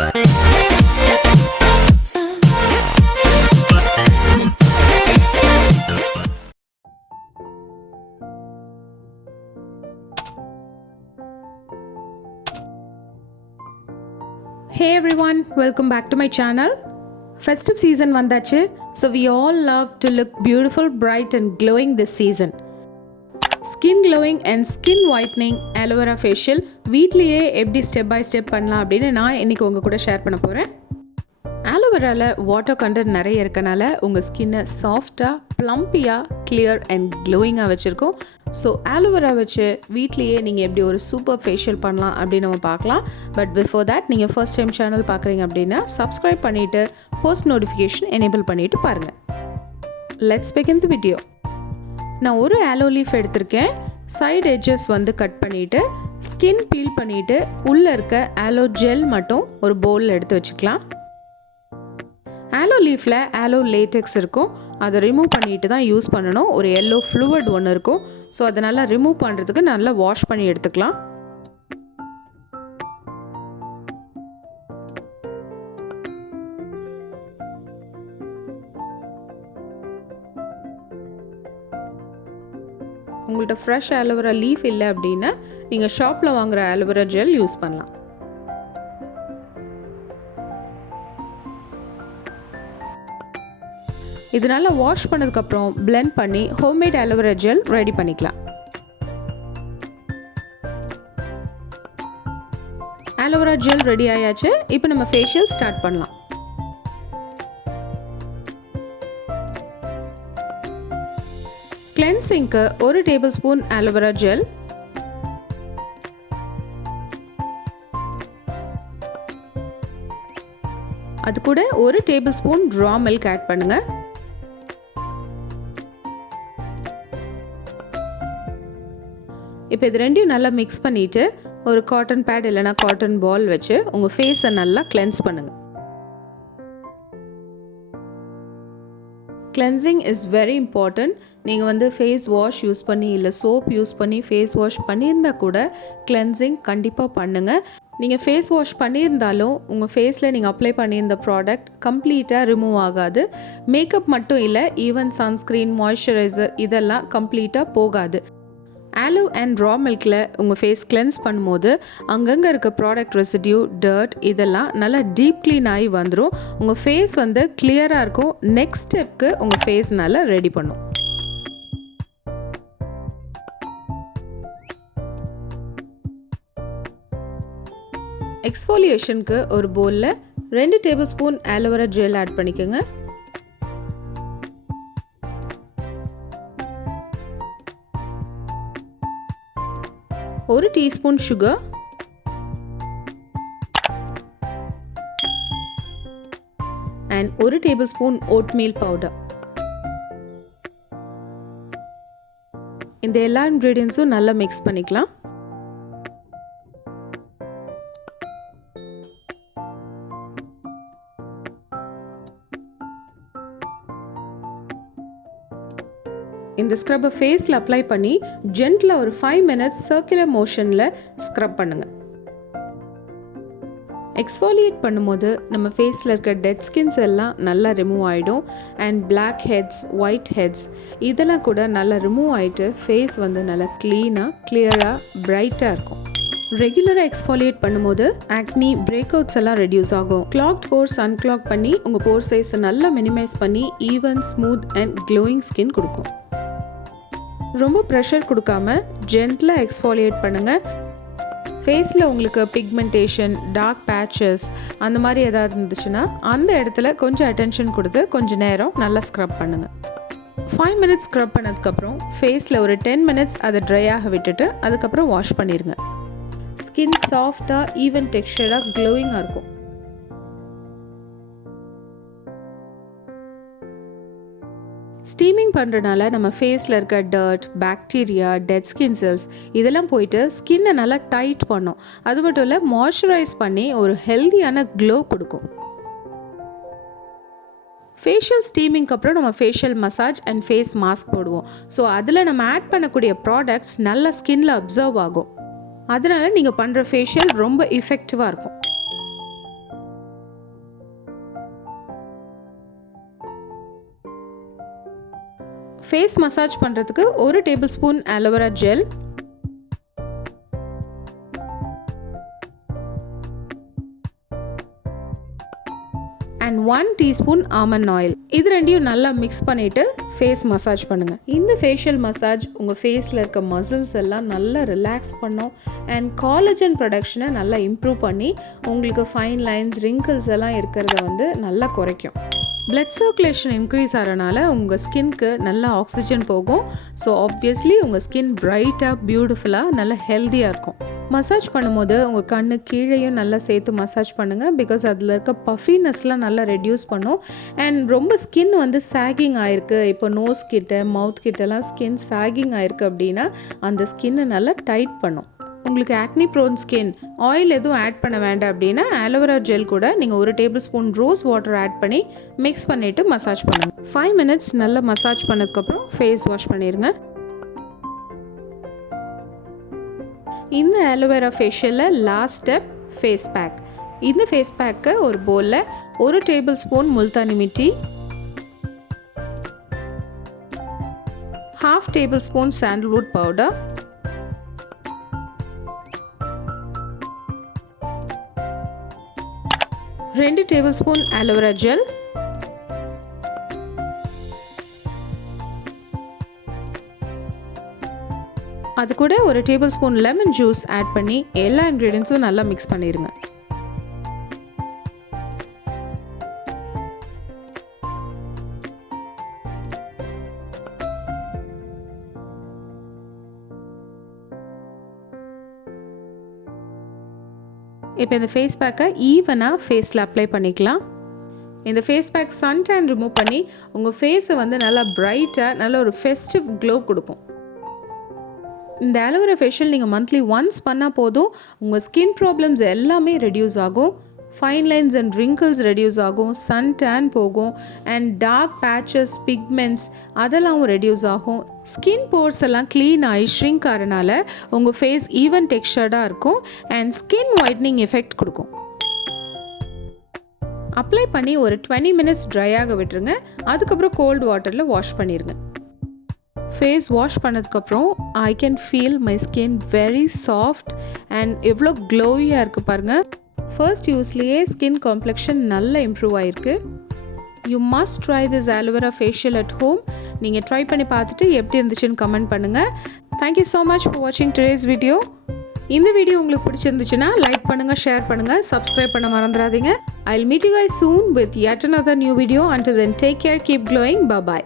Hey everyone, welcome back to my channel. Festive season vandachu, so we all love to look beautiful, bright and glowing this season. Skin glowing and skin whitening aloe vera facial வீட்லயே எப்படி step by step பண்ணலாம் அப்படின்னு நான் இன்னைக்கு உங்க கூட share பண்ண போறேன். aloe veraல வாட்டர் கண்டென்ட் நிறைய இருக்கனால உங்கள் ஸ்கின்னை சாஃப்டாக ப்ளம்பியாக கிளியர் அண்ட் க்ளோயிங்காக வச்சுருக்கோம். ஸோ aloe vera வச்சு வீட்லேயே நீங்கள் எப்படி ஒரு சூப்பர் ஃபேஷியல் பண்ணலாம் அப்படின்னு நம்ம பார்க்கலாம். பட் பிஃபோர் தேட் நீங்கள் ஃபர்ஸ்ட் டைம் சேனல் பார்க்குறீங்க அப்படின்னா சப்ஸ்கிரைப் பண்ணிவிட்டு போஸ்ட் நோட்டிஃபிகேஷன் எனேபிள் பண்ணிவிட்டு பாருங்கள். Let's begin the video. நான் ஒரு aloe லீஃப் எடுத்திருக்கேன். சைடு எட்ஜஸ் வந்து கட் பண்ணிவிட்டு ஸ்கின் பீல் பண்ணிவிட்டு உள்ளே இருக்க aloe ஜெல் மட்டும் ஒரு பவுலில் எடுத்து வச்சுக்கலாம். aloe லீஃபில் aloe லேட்டெக்ஸ் இருக்கும், அதை ரிமூவ் பண்ணிட்டு தான் யூஸ் பண்ணணும். ஒரு எல்லோ ஃப்ளூயிட் ஒன்று இருக்கும், ஸோ அதனால் ரிமூவ் பண்ணுறதுக்கு நல்லா வாஷ் பண்ணி எடுத்துக்கலாம். உங்கள்கிட்ட ஃப்ரெஷ் aloe vera லீஃப் இல்லை அப்படின்னா நீங்கள் ஷாப்பில் வாங்குகிற aloe vera ஜெல் யூஸ் பண்ணலாம். இதனால் வாஷ் பண்ணதுக்கப்புறம் பிளெண்ட் பண்ணி homemade aloe vera gel ready பண்ணிக்கலாம். aloe vera ஜெல் ரெடி ஆயாச்சு. இப்போ நம்ம ஃபேஷியல் ஸ்டார்ட் பண்ணலாம். கிளென்சிங்க்கு 1 tablespoon aloe vera gel, அது கூட 1 tablespoon raw milk add பண்ணுங்க. இப்போ இது ரெண்டையும் நல்லா மிக்ஸ் பண்ணிவிட்டு ஒரு காட்டன் பேட் இல்லைனா காட்டன் பால் வச்சு உங்கள் ஃபேஸை நல்லா கிளென்ஸ் பண்ணுங்கள். Cleansing is very important. நீங்கள் வந்து ஃபேஸ் வாஷ் யூஸ் பண்ணி இல்லை சோப் யூஸ் பண்ணி ஃபேஸ் வாஷ் பண்ணியிருந்தால் கூட கிளென்சிங் கண்டிப்பாக பண்ணுங்கள். நீங்கள் ஃபேஸ் வாஷ் பண்ணியிருந்தாலும் உங்கள் ஃபேஸில் நீங்கள் அப்ளை பண்ணியிருந்த ப்ராடக்ட் கம்ப்ளீட்டாக ரிமூவ் ஆகாது. மேக்கப் மட்டும் இல்லை, ஈவன் சன்ஸ்க்ரீன், மாய்ஸ்சரைசர் இதெல்லாம் கம்ப்ளீட்டாக போகாது. aloe அண்ட் ரா மில்கில் உங்கள் ஃபேஸ் கிளென்ஸ் பண்ணும்போது அங்கங்கே இருக்க ப்ராடக்ட் ரெசிடியூ, டர்ட் இதெல்லாம் நல்லா டீப் க்ளீன் ஆகி வந்துடும். உங்கள் ஃபேஸ் வந்து கிளியராக இருக்கும். நெக்ஸ்ட் ஸ்டெப்க்கு உங்கள் ஃபேஸ் நல்லா ரெடி பண்ணும். எக்ஸ்ஃபோலியேஷனுக்கு ஒரு பவுலில் 2 tablespoon aloe vera gel add பண்ணிக்கோங்க. ஒரு teaspoon sugar, and 1 tablespoon oatmeal powder. இந்த எல்லா இன்க்ரீடியன்ஸும் நல்லா மிக்ஸ் பண்ணிக்கலாம். இந்த ஸ்க்ரப்பை ஃபேஸில் அப்ளை பண்ணி ஜென்டில் ஒரு 5 மினிட்ஸ் சர்க்குலர் மோஷனில் ஸ்க்ரப் பண்ணுங்கள். எக்ஸ்ஃபோலியேட் பண்ணும்போது நம்ம ஃபேஸில் இருக்க டெட் ஸ்கின்ஸ் எல்லாம் நல்லா ரிமூவ் ஆகிடும். And blackheads, whiteheads இதெல்லாம் கூட நல்லா ரிமூவ் ஆகிட்டு ஃபேஸ் வந்து நல்லா க்ளீனாக, கிளியராக, பிரைட்டாக இருக்கும். ரெகுலராக எக்ஸ்ஃபோலியேட் பண்ணும்போது ஆக்னி, பிரேக் அவுட்ஸ் எல்லாம் ரெடியூஸ் ஆகும். கிளாக்ட் போர்ஸ் அன்கிளாக் பண்ணி உங்கள் போர் சைஸை நல்லா மினிமைஸ் பண்ணி even, smooth and glowing skin கொடுக்கும். ரொம்ப ப்ரெஷர் கொடுக்காம ஜென்டிலாக எக்ஸ்ஃபோலியேட் பண்ணுங்கள். ஃபேஸில் உங்களுக்கு பிக்மெண்டேஷன், டார்க் பேச்சஸ் அந்த மாதிரி எதாவது இருந்துச்சுன்னா அந்த இடத்துல கொஞ்சம் அட்டென்ஷன் கொடுத்து கொஞ்சம் நேரம் நல்லா ஸ்க்ரப் பண்ணுங்கள். 5 மினிட்ஸ் ஸ்க்ரப் பண்ணதுக்கப்புறம் ஃபேஸில் ஒரு 10 மினிட்ஸ் அதை ட்ரை ஆக விட்டுட்டு அதுக்கப்புறம் வாஷ் பண்ணிடுங்க. ஸ்கின் சாஃப்டாக, ஈவன் டெக்ஸ்சராக, க்ளோயிங்காக இருக்கும். ஸ்டீமிங் பண்ணுறதுனால நம்ம ஃபேஸில் இருக்க dirt, bacteria, dead skin cells இதெல்லாம் போயிட்டு ஸ்கின்னை நல்லா டைட் பண்ணும். அது மட்டும் இல்லை, மாய்ஸ்சரைஸ் பண்ணி ஒரு ஹெல்தியான க்ளோ கொடுக்கும். ஃபேஷியல் ஸ்டீமிங்க்கு அப்புறம் நம்ம facial massage and face mask போடுவோம். ஸோ அதில் நம்ம ஆட் பண்ணக்கூடிய ப்ராடக்ட்ஸ் நல்லா ஸ்கின்ல அப்சர்வ் ஆகும். அதனால் நீங்கள் பண்ணுற ஃபேஷியல் ரொம்ப எஃபெக்டிவாக இருக்கும். ஃபேஸ் மசாஜ் பண்ணுறதுக்கு 1 tablespoon aloe vera gel, and 1 teaspoon almond oil. இது ரெண்டையும் நல்லா மிக்ஸ் பண்ணிவிட்டு ஃபேஸ் மசாஜ் பண்ணுங்கள். இந்த ஃபேஷியல் மசாஜ் உங்கள் ஃபேஸில் இருக்க மசில்ஸ் எல்லாம் நல்லா ரிலாக்ஸ் பண்ணும் அண்ட் காலஜன் ப்ரொடக்ஷனை நல்லா இம்ப்ரூவ் பண்ணி உங்களுக்கு ஃபைன் லைன்ஸ், ரிங்கிள்ஸ் எல்லாம் இருக்கிறத வந்து நல்லா குறைக்கும். பிளட் சர்க்குலேஷன் இன்க்ரீஸ் ஆகிறனால உங்கள் ஸ்கின்க்கு நல்லா ஆக்சிஜன் போகும். ஸோ ஆப்வியஸ்லி உங்கள் ஸ்கின் பிரைட்டாக, பியூட்டிஃபுல்லாக, நல்லா ஹெல்த்தியாக இருக்கும். மசாஜ் பண்ணும்போது உங்கள் கண்ணு கீழேயும் நல்லா சேர்த்து மசாஜ் பண்ணுங்கள். பிகாஸ் அதில் இருக்க பஃபினஸ்லாம் நல்லா ரெடியூஸ் பண்ணும். அண்ட் ரொம்ப ஸ்கின் வந்து சாகிங் ஆகிருக்கு, இப்போ நோஸ் கிட்ட, மவுத் கிட்டலாம் ஸ்கின் சாகிங் ஆகிருக்கு அப்படின்னா அந்த ஸ்கின்னை நல்லா டைட் பண்ணும். உங்களுக்கு ஆக்னி ப்ரோன் ஸ்கின், ஆயில் எதுவும் ஆட் பண்ண வேண்டாம் அப்படின்னா ஆலோவேரா ஜெல் கூட நீங்கள் 1 tablespoon rose water add பண்ணி மிக்ஸ் பண்ணிவிட்டு மசாஜ் பண்ணுங்கள். 5 மினிட்ஸ் நல்லா மசாஜ் பண்ணதுக்கப்புறம் ஃபேஸ் வாஷ் பண்ணிடுங்க. இந்த ஆலோவேரா ஃபேஷியலில் லாஸ்ட் ஸ்டெப் ஃபேஸ் பேக். இந்த ஃபேஸ் பேக்கை ஒரு பவுலில் 1 tablespoon multani mitti, 1/2 tablespoon sandalwood powder, 2 tablespoon aloe vera gel, அது கூட 1 tablespoon lemon juice add பண்ணி எல்லா இன்க்ரீடியன்ஸும் நல்லா மிக்ஸ் பண்ணிடுங்க. இப்போ இந்த ஃபேஸ் பேக்கை ஈவனாக ஃபேஸில் அப்ளை பண்ணிக்கலாம். இந்த face pack sun tan remove பண்ணி உங்கள் ஃபேஸை வந்து நல்லா பிரைட்டாக, நல்ல ஒரு ஃபெஸ்டிவ் க்ளோ கொடுக்கும். இந்த ஆலோவேரா ஃபேஷியல் நீங்கள் மந்த்லி ஒன்ஸ் பண்ணால் போதும், உங்கள் ஸ்கின் ப்ராப்ளம்ஸ் எல்லாமே ரெடியூஸ் ஆகும். Fine lines and wrinkles reduce ஆகும், சன் டேன் போகும், அண்ட் டார்க் பேச்சஸ், பிக்மெண்ட்ஸ் அதெல்லாம் ரெடியூஸ் ஆகும். ஸ்கின் போர்ஸ் எல்லாம் க்ளீன் ஆகி ஷ்ரிங்க் ஆகிறனால உங்கள் ஃபேஸ் ஈவன் டெக்ஸ்சர்டாக இருக்கும் அண்ட் ஸ்கின் ஒயிட்னிங் எஃபெக்ட் கொடுக்கும். அப்ளை பண்ணி ஒரு 20 மினிட்ஸ் ட்ரை ஆக விட்டுருங்க. அதுக்கப்புறம் கோல்டு வாட்டரில் வாஷ் பண்ணிடுங்க. ஃபேஸ் வாஷ் பண்ணதுக்கப்புறம் I can feel my skin very soft and எவ்வளோ க்ளோவியாக இருக்குது பாருங்கள். ஃபர்ஸ்ட் யூஸ்லேயே ஸ்கின் காம்ப்ளெக்ஷன் நல்லா இம்ப்ரூவ் ஆகிருக்கு. You must try this aloe vera facial at home. நீங்கள் ட்ரை பண்ணி பார்த்துட்டு எப்படி இருந்துச்சுன்னு கமெண்ட் பண்ணுங்கள். தேங்க்யூ ஸோ மச் ஃபார் வாட்சிங் டுடேஸ் வீடியோ. இந்த வீடியோ உங்களுக்கு பிடிச்சிருந்துச்சுன்னா லைக் பண்ணுங்கள், ஷேர் பண்ணுங்கள், சப்ஸ்கிரைப் பண்ண மறந்துடாதீங்க. I'll meet you guys soon with yet another new video. Until then, take care, keep glowing. Bye-bye.